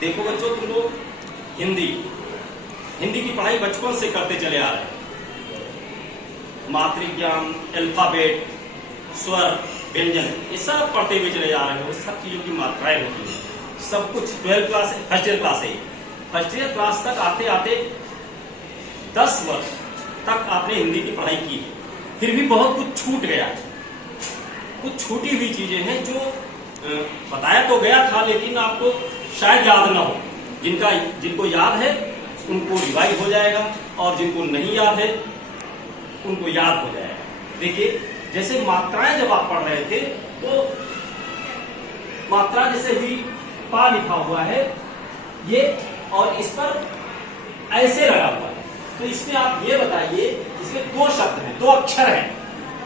देखो बच्चों, तुम लोग हिंदी की पढ़ाई बचपन से करते चले आ रहे हैं। मातृज्ञान, अल्फाबेट, स्वर, व्यंजन, ये सब पढ़ते हुए चले जा रहे हो। सब चीजों की मात्राएं होती हैं, सब कुछ 12 क्लास, फर्स्ट ईयर क्लास है। फर्स्ट ईयर क्लास तक आते आते 10 वर्ष तक आपने हिंदी की पढ़ाई की, फिर भी बहुत कुछ छूट गया। कुछ छूटी हुई चीजें हैं जो बताया तो गया था, लेकिन आपको शायद याद ना हो। जिनको याद है उनको रिवाइज हो जाएगा, और जिनको नहीं याद है उनको याद हो जाएगा। देखिए, जैसे मात्राएं जब आप पढ़ रहे थे तो मात्रा जैसे भी पा लिखा हुआ है ये, और इस पर ऐसे लगा हुआ है, तो इसमें आप ये बताइए, इसमें 2 शब्द हैं, 2 अक्षर हैं,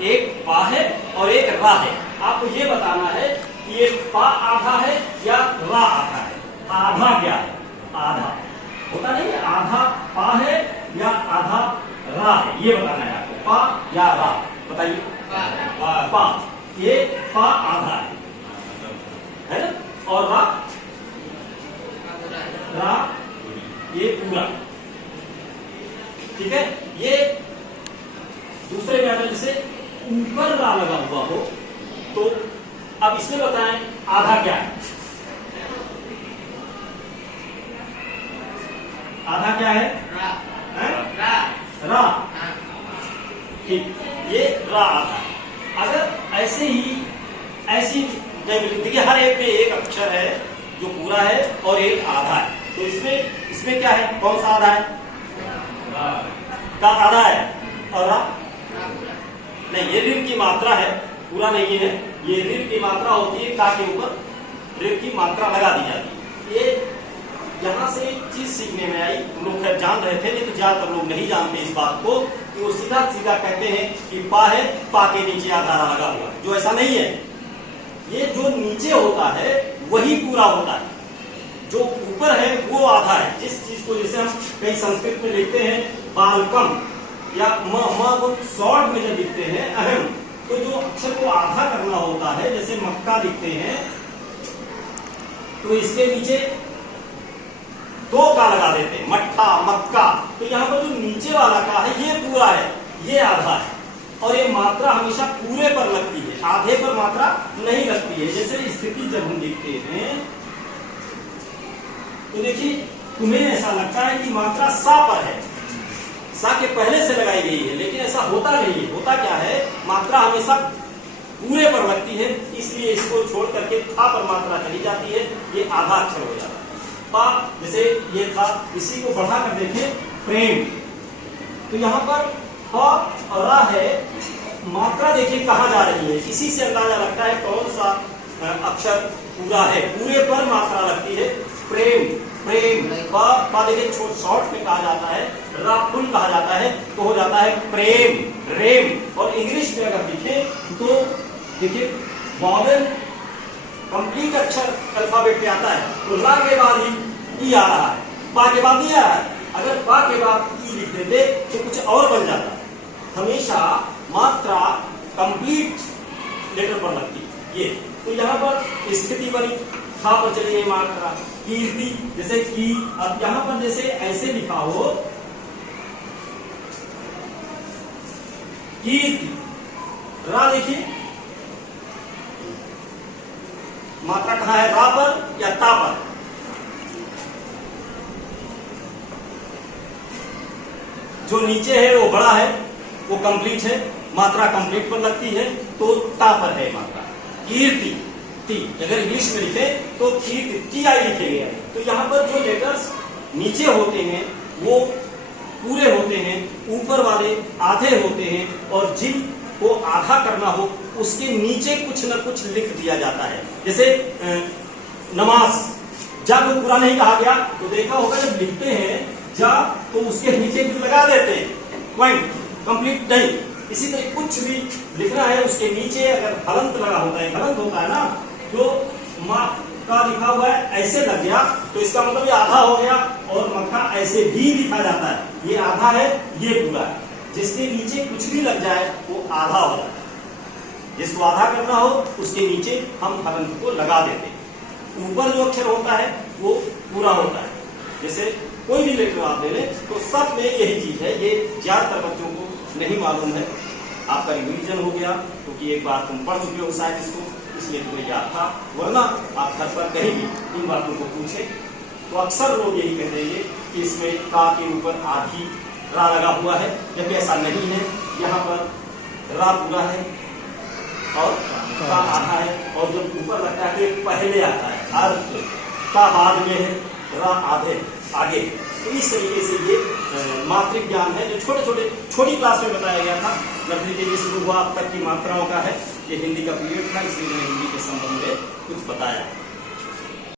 एक पा है और एक रा है। आपको ये बताना है कि ये पा आधा है या रा आधा है। आधा क्या है? आधा होता नहीं है, आधा पा है या आधा रा है, ये बताना है आपको। पा या रा बताइए। पा, ये पा आधा है ना, और रा ये पूरा। ठीक है, ये दूसरे पैटर्न से ऊपर रा लगा हुआ हो तो अब इसमें बताएं आधा क्या है? आधा क्या है? रा। ठीक, ये रा आधा। अगर ऐसे ही ऐसी देखिए, हर एक में एक अक्षर है जो पूरा है और एक आधा है, तो इसमें क्या है? कौन सा आधा है? का आधा है, और रा नहीं। ये ऋण की मात्रा है, पूरा नहीं है। ये ऋण की मात्रा होती है, का के ऊपर ऋण की मात्रा लगा दी जाती है। ये यहाँ से एक चीज सीखने में आई, हम लोग खैर जान रहे थे, लेकिन ज्यादातर लोग नहीं जानते इस बात को, कि वो सीधा सीधा कहते हैं कि पा है, पा के नीचे आधा लगा हुआ है, जो ऐसा नहीं है। ये जो नीचे होता है वही पूरा होता है, जो ऊपर है वो आधा है। जिस चीज को, जैसे हम कहीं संस्कृत में लिखते हैं बालकम या म शॉर्ट में जब लिखते हैं अहम, तो जो अक्षर को आधा करना होता है, जैसे मक्का लिखते हैं तो इसके नीचे 2 का लगा देते हैं, मट्ठा, मक्का। तो यहाँ पर जो नीचे वाला का है ये पूरा है, ये आधा है, और ये मात्रा हमेशा पूरे पर लगती है, आधे पर मात्रा नहीं लगती है। जैसे स्थिति जब हम लिखते हैं तो देखिए, तुम्हें ऐसा लगता है कि मात्रा सा पर है, सा के पहले से लगाई गई है, लेकिन ऐसा होता नहीं है। होता क्या है? मात्रा हमेशा पूरे पर लगती है, इसलिए इसको छोड़ करके था पर मात्रा चली जाती है, ये आधा अक्षर हो जाता है। पा जैसे ये था, इसी को बढ़ा कर देखें प्रेम, तो यहाँ पर प और रा है, मात्रा देखिए कहाँ जा रही है, इसी से अंदाजा लगता है कौन सा अक्षर पूरा है। पूरे पर मात्रा लगती है, प्रेम, प्रेम। पा देखिए शॉर्ट में कहा जाता है, रा फुल कहा जाता है, तो हो जाता है प्रेम, रेम। और इंग्लिश में अगर लिखे तो देखिए वॉवेल कंप्लीट अक्षर अल्फाबेट पे आता है, तो रा के बाद ही ई आ रहा है, पा के बाद नहीं आ रहा है। अगर पा के बाद ई लिख देते तो कुछ और बन जाता। हमेशा मात्रा कंप्लीट लेटर पर लगती है ये। तो यहाँ पर स्थिति बनी, था पर चली गई मात्रा। कीर्ति, जैसे की, अब यहाँ पर जैसे ऐसे लिखा हो कीर्ति, रा देखिए मात्रा कहाँ है? रा पर या ता पर? जो नीचे है वो बड़ा है, वो कंप्लीट है, मात्रा कंप्लीट पर लगती है, तो ता पर है मात्रा। कीर्ति, ती, अगर इंग्लिश में लिखे तो कीर्ति, टी आई लिखेंगे। तो यहाँ पर जो लेटर्स नीचे होते हैं वो पूरे होते हैं, ऊपर वाले आधे होते हैं, और जिन को आधा करना हो उसके नीचे कुछ न कुछ लिख दिया जाता है। जैसे नमाज, जब पूरा नहीं कहा गया तो देखा होगा जब लिखते हैं जा तो उसके नीचे कुछ लगा देते हैं, पॉइंट कंप्लीट नहीं। इसी तरह कुछ भी लिखना है उसके नीचे अगर हलंत लगा होता है, हलंत होता है ना, तो माँ का लिखा हुआ है ऐसे लग गया तो इसका मतलब ये आधा हो गया, और मक्का ऐसे भी लिखा जाता है, ये आधा है ये पूरा है। जिसके नीचे कुछ भी लग जाए वो आधा हो जाता है। जिसको आधा करना हो उसके नीचे हम हलंत को लगा देते हैं। ऊपर जो अक्षर होता है वो पूरा होता है। जैसे कोई भी लेटर आप ले लें तो सब में यही चीज है, ये ज्यादातर बच्चों को नहीं मालूम है। आपका रिवीजन हो गया क्योंकि एक बार तुम पढ़ चुके हो शायद इसको, इसलिए तुम्हें याद था, वरना आप घर पर कहीं भी इन बातों को पूछे तो अक्सर लोग यही कह देंगे कि इसमें का के ऊपर आधी रा लगा हुआ है, जबकि ऐसा नहीं है। यहाँ पर रा पूरा है और का आधा है, और जब ऊपर लगता है तो पहले आता है, अर्थ का बाद में है, रा आधे आगे। तो इस तरीके से ये मात्रिक ज्ञान है जो छोटी क्लास में बताया गया था। नर्सरी के शुरू हुआ अब तक की मात्राओं का है। ये हिंदी का पीरियड था, इसलिए मैंने हिंदी के संबंध में कुछ बताया।